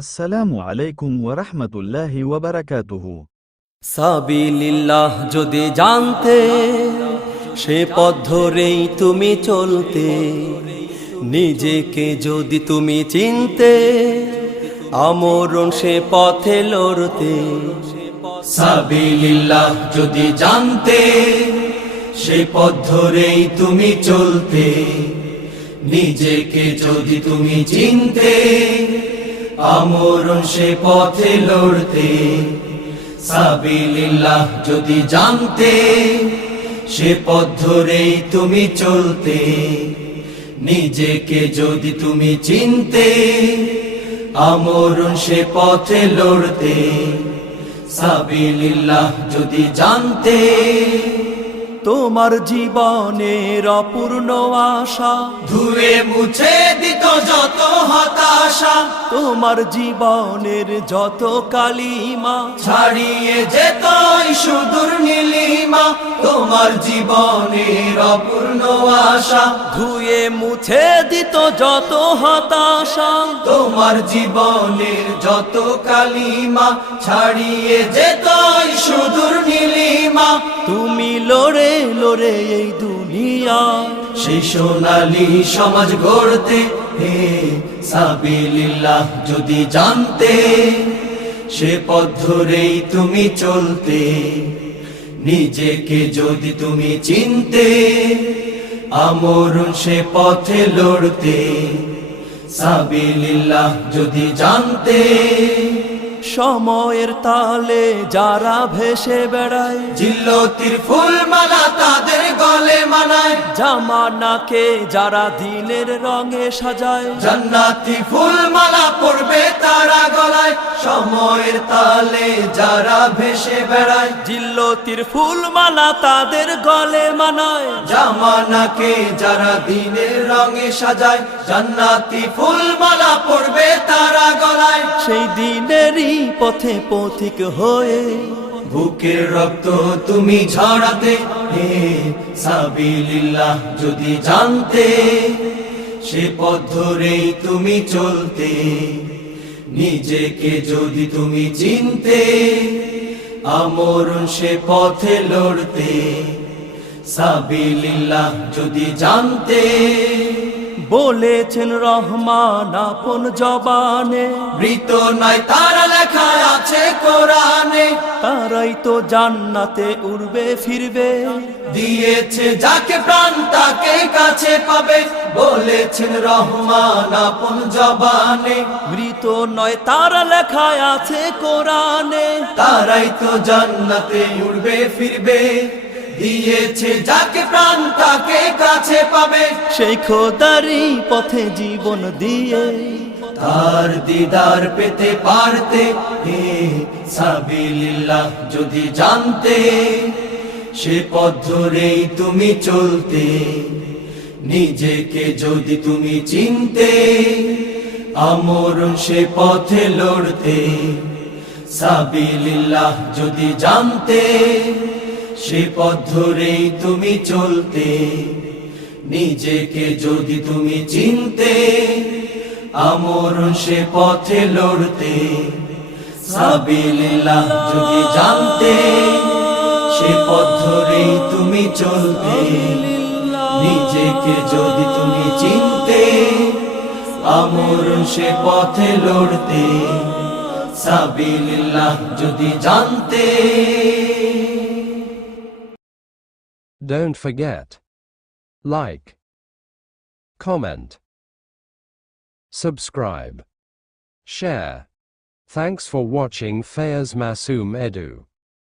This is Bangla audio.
আসসালামু আলাইকুম ওয়া রাহমাতুল্লাহি ওয়া বারাকাতুহু। সাবিলিল্লাহ যদি জানতে, সে পথ ধরেই তুমি চলতে। নিজেকে যদি তুমি চিনতে, আমরণ সে পথে লড়তে। সাবিলিল্লাহ যদি জানতে, সে পথ ধরেই তুমি চলতে। নিজেকে যদি তুমি চিনতে, আমরণ সে পথে লড়তে। সাবিলিল্লাহ যদি জানতে, সে পথ ধরেই তুমি চলতে। নিজেকে যদি তুমি চিনতে, আমরণ সে পথে লড়তে। সাবিলিল্লাহ যদি জানতে, তোমার জীবনের অপূর্ণ আশা ধুয়ে মুছে দিত যত হতাশা। তোমার জীবনের যত কালিমা ছাড়িয়ে যেত সুদূর নীলিমা। তোমার জীবনের অপূর্ণ আশা ধুয়ে মুছে দিত যত হতাশা। তোমার জীবনের যত কালিমা ছাড়িয়ে যেত সুদূর নীলিমা। তুমি লড়ে লড়ে এই দুনিয়া সেই সোনালী সমাজ গড়তে। হে সাবিলিল্লাহ যদি জানতে, সে পথ ধরেই তুমি চলতে। নিজেকে যদি তুমি চিনতে, আমরণ সে পথে লড়তে। সাবিলিল্লাহ যদি জানতে, সময়ের তালে যারা ভেসে বেড়ায় জিল্লতির ফুলমালা তাদের গলে মানায়। জামানাকে যারা দিনের রঙে সাজায় জান্নাতি ফুলমালা পড়বে তারা গলায়। সময়ের তালে যারা ভেসে বেড়ায় জিল্লতির ফুলমালা তাদের গলে মানায়। জামানাকে যারা দিনের রঙে সাজায়, জান্নাতি ফুলমালা পড়বে তারা গলায়। সেই দিনেরই পথে পথিক হয়ে বুকের রক্ত তুমি ঝরাতে। হে সাবিলিল্লাহ যদি জানতে, সে পথ ধরেই তুমি চলতে। নিজেকে যদি তুমি চিনতে, আমরণ সে পথে লড়তে। সাবিলিল্লাহ যদি জানতে, বলেছেন রহমান আপন জবানে মৃত নয় তারা লেখা আছে কোরআনে। তারাই তো জান্নাতে উড়বে ফিরবে। দিয়েছে যাকে প্রাণ তাকে কাছে পাবে, বলেছেন রহমান আপন জবানে। মৃত নয় তারা লেখা আছে কোরআনে। তারাই তো জান্নাতে উড়বে ফিরবে। দিয়েছে যাকে প্রাণ তাকে কাছে পাবে। সেই খোদারি পথে জীবন দিয়ে তার দিদার পেতে পারতে। হে সাবিলিল্লাহ যদি জানতে, সে পথ ধরেই তুমি চলতে। নিজেকে যদি তুমি চিনতে, আমরণ সে পথে লড়তে। সাবিলিল্লাহ যদি জানতে, সে পথ ধরেই তুমি চলতে। নিজেকে যদি তুমি চিনতে, আমরণ সে পথে লড়তে। সাবিলিল্লাহ যদি জানতে, সে পথ ধরেই তুমি চলতে। নিজেকে যদি তুমি চিনতে, আমরণ সে পথে লড়তে। সাবিলিল্লাহ যদি জানতে। Don't forget, like, comment, subscribe, share. Thanks for watching Fayaz Masoom Edu.